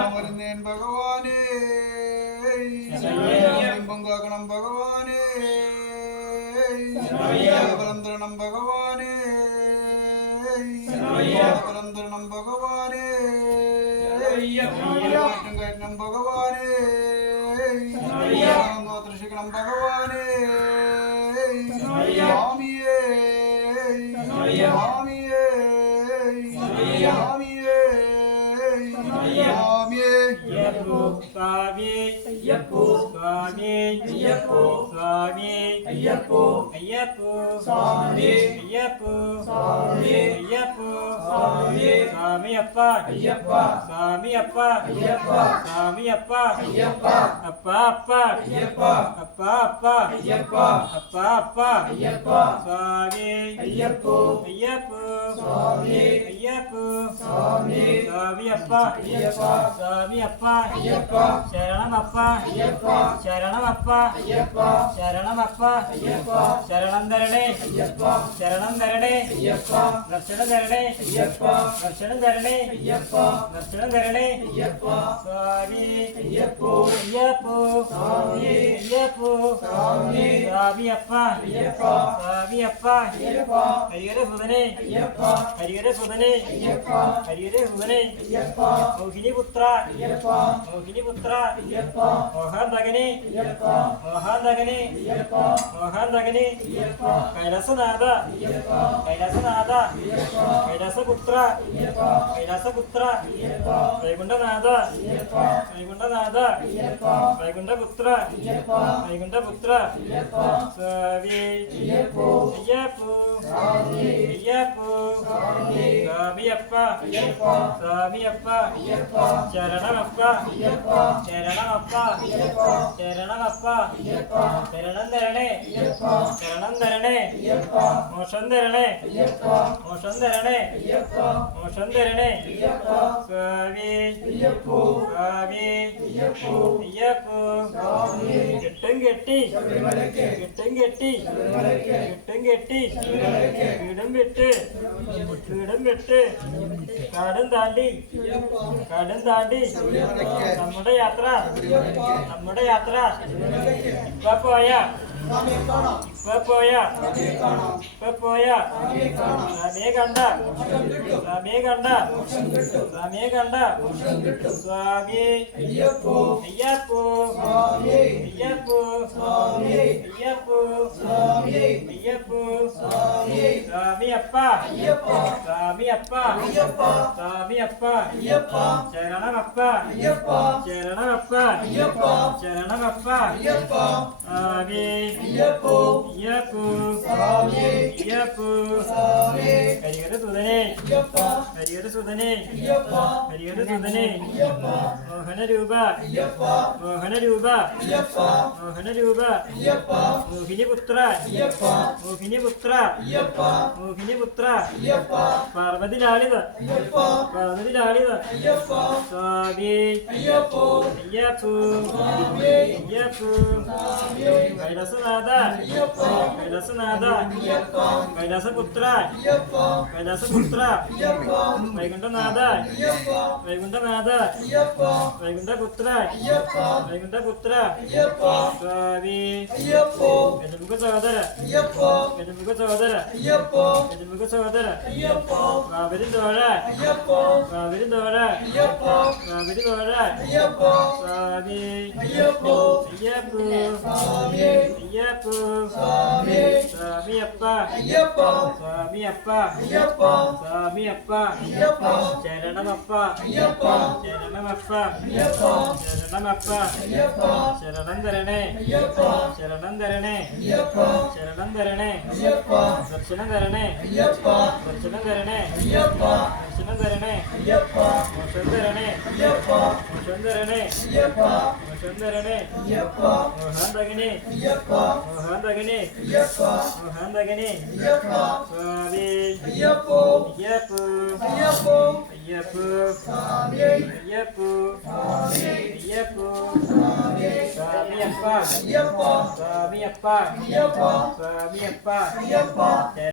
அமர்ந்தேன் பகவானே பொங்காகணம் பகவானே பரந்திரணம் பகவானே பரந்திரணம் பகவானே பகவானே திருஷிகணம் பகவானே சுவாமியே சுவாமியே சுவாமியே சுவாமியே சுவாமி ஐயப்போ சுவாமி ஐயப்போ சுவாமி ஐயப்போ ஐயப்போ. ஐயப்போ. சுவாமி ஐயப்போ. அப்பா ஐயப்பா. சுவாமி அப்பா ஐயப்பா. சுவாமி அப்பா ஐயப்பா. அப்பா அப்பா. ஐயப்பா. அப்பா அப்பா. ஐயப்பா. அப்பா அப்பா. ஐயப்பா. அப்பா ஐயப்பா. அப்பா ஐயப்பா. சரணம் அப்பா ஐயப்பா. சரணம் அப்பா ஐயப்பா. சரணம் அப்பா ஐயப்பா. சரணந்தரணே ஐயப்பா. சரணந்தரணே ஐயப்பா. தர்ஷனந்தரணே ஐயப்பா. தர்ஷனந்தரணே ஐயப்பா. தர்ஷனந்தரணே ஐயப்பா. சுவாமி. ஐயப்போ. ஐயப்போ. சுவாமி. ஐயப்போ. சுவாமி. சுவாமி அப்பா. மோகினி புத்ரா. மோகினி புத்ரா. ஐயப்பா. மோகன் மகனே. ஐயப்பா. മോഹാർനകനെ കൈലാസനാഥ കൈലാസനാഥ കൈലാസപുത്ര കൈലാസപുത്ര വൈകുണ്ഠനാഥ വൈകുണ്ഠനാഥ വൈകുണ്ഠപുത്ര വൈകുണ്ഠപുത്ര സ്വാമി അയ്യപ്പൂ അയ്യപ്പൂ சாமியப்பா. சாமியப்பா. சரணமப்பா. சரணமப்பா. சரணமப்பா. சரணந்தரணே சரணந்தரணே மோசந்தரணே மோசந்தரணே மோசந்தரணே சுவாமி. சுவாமி. ஐயப்போ. கிட்டும் கெட்டி. கிட்டும் கெட்டி. கிட்டும் கெட்டி. இடம் விட்டு. இடம் விட்டு. കടം താണ്ടി. കടം താണ്ടി. നമ്മുടെ യാത്ര. നമ്മുടെ യാത്ര. ഇപ്പൊ പോയ. ഇപ്പൊ പോയ. ഇപ്പൊ പോയ. റമിയെ കണ്ട. റമിയെ കണ്ട. റമിയെ കണ്ട. സ്വാമി. അയ്യപ്പോ. അയ്യപ്പോ. അയ്യപ്പോ. അയ്യപ്പോ. അയ്യപ്പോ. ஐயப்பா. ஐயப்பா. சாமி அப்பா ஐயப்பா. சாமி அப்பா ஐயப்பா. சரணம் அப்பா ஐயப்பா. சரணம் அப்பா ஐயப்பா. சரணம் அப்பா ஐயப்பா. சாமி ஐயப்போ. ஐயப்போ. சாமி. ஐயப்போ. சாமி. ஹரிஹர சுதனே. ஐயப்பா. ஹரிஹர சுதனே. ஐயப்பா. ஹரிஹர சுதனே. ஐயப்பா. மோகன ரூபா. ஐயப்பா. மோகன ரூபா. ஐயப்பா. மோகன ரூபா. ஐயப்பா. மோகினி புத்திர ஐயப்பா. மோகினி புத்திர ஐயப்பா. மோகினி പുത്ര പാർവതി ലാളിത. പാർവതി ലാളിത. സ്വാമി. അയ്യപ്പോ. അയ്യപ്പോ. കൈലാസനാഥ. കൈലാസനാഥ. കൈലാസപുത്ര. കൈലാസപുത്ര. വൈകുണ്ഠനാഥ. വൈകുണ്ഠനാഥ. വൈകുണ്ഠപുത്ര. വൈകുണ്ഠപുത്ര. സ്വാമി. ഗജമുഖ സഹോദര ഗജമുഖ സഹോദര மிகு சகோதர விருந்தோட விருந்தோட விருந்தோட சுவாமி ஐயப்போ. ஐயப்போ. சுவாமி அப்பா ஐயப்பா. சுவாமி அப்பா ஐயப்பா. சுவாமி அப்பா ஐயப்பா. சரணம் அப்பா ஐயப்பா. சரணம் அப்பா ஐயப்பா. சரணம் அப்பா தரணே ஐயப்பா. சுந்தரனே ஐயப்பா. சுந்தரனே ஐயப்பா. சுந்தரனே ஐயப்பா. சுந்தரனே ஐயப்பா. சுந்தரனே ஐயப்பா. மகாந்தகனே ஐயப்பா. மகாந்தகனே ஐயப்பா. மகாந்தகனே ஐயப்பா. சுவாமி. ஐயப்போ. ஐயப்போ. ஐயப்போ. ஐயப்போ. சுவாமி. ஐயப்போ. சுவாமி. ஐயப்போ. சுவாமி. சுவாமி அப்பா. ஐயப்பா. சுவாமி அப்பா. ஐயப்பா. சுவாமி அப்பா. ஐயப்பா.